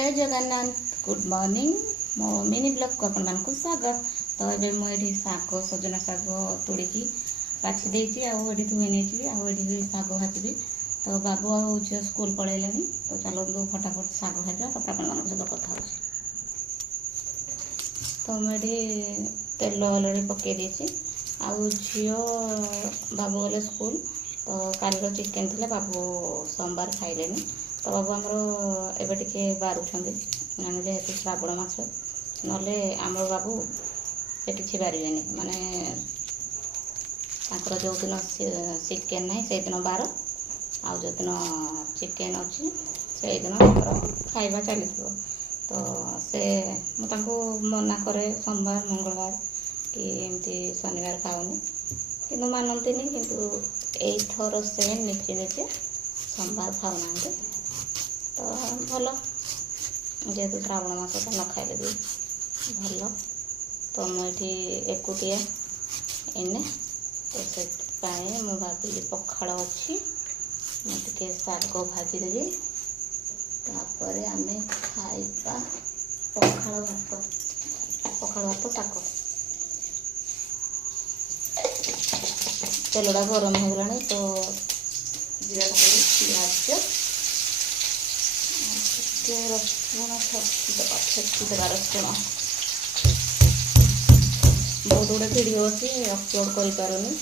जय Jagannath good morning मो mini blog को अपन को स्वागत। तो ये मुझे शाग सजना शाग तोड़ी बाछी देती आड़ी धुई नहीं आड़ी शाग भाजी। तो बाबू आ झील स्कूल पलैले तो चलो फटाफट शाग भाजा अपन मान सहित कथा हो। तो मुझे तेल अलरेडी पकई देती झील बाबू गले स्कूल। तो कालीर चिकेन थी बाबू सोमवार खाइले। तो बाबू आमर एबे बारुंट माने जेहेतु श्रावण मास ना आम बाबू से किसी बारे माने जो दिन चिकेन ना से दिन बार आ जो दिन चिकेन अच्छी से दिन खाइबा चली। तो से मुझे मना करे सोमवार मंगलवार कि एमती शनिवार खाऊनी कि मानती किंतु एथर से निजे निजे सोमवार खाऊना। तो भल जेहेतु श्रावण मास न खाइले भी भल। तो मुझे एकुटिया एने तो से मु भाविली पखाड़ अच्छी मुझे शाग भाजीदेवी तापर आम खाइबा पखाड़ भात शाग। तेलटा गरम हो गला तो जीरा प्याज रसुण छेचीदेवा रसुण बहुत गुड़े भिडियो अच्छी अपलोड करें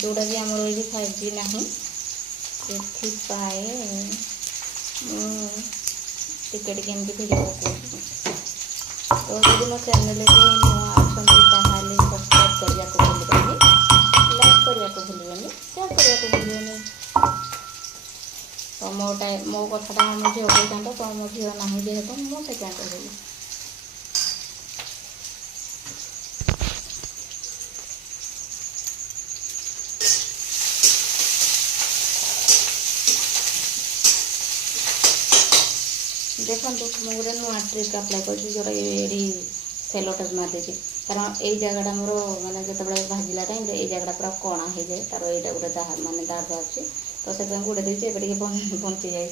जोटा कि आमर ये 5G ना से टिके भिडियो पकाऊँ। तो यदि मो चैनल नुआ अच्छा सब्सक्राइब करने को भूलि लाइक करने को भूलि शेयर करने को भूलि। तो मो कथा मो झील कहता तो मो झील ना जेहेतु मुझे कहली देखो मुझे गोटे नुआ ट्रिक अप्लाई कर जोटा सेलो टेप मारदे कारण यही जगह मोर मैंने जो भाजला टाइम ये जगह पूरा कणा हो जाए तार यहाँ गोटे दाग मानने दाग अच्छे। तो से गोटे देती बंची जाए।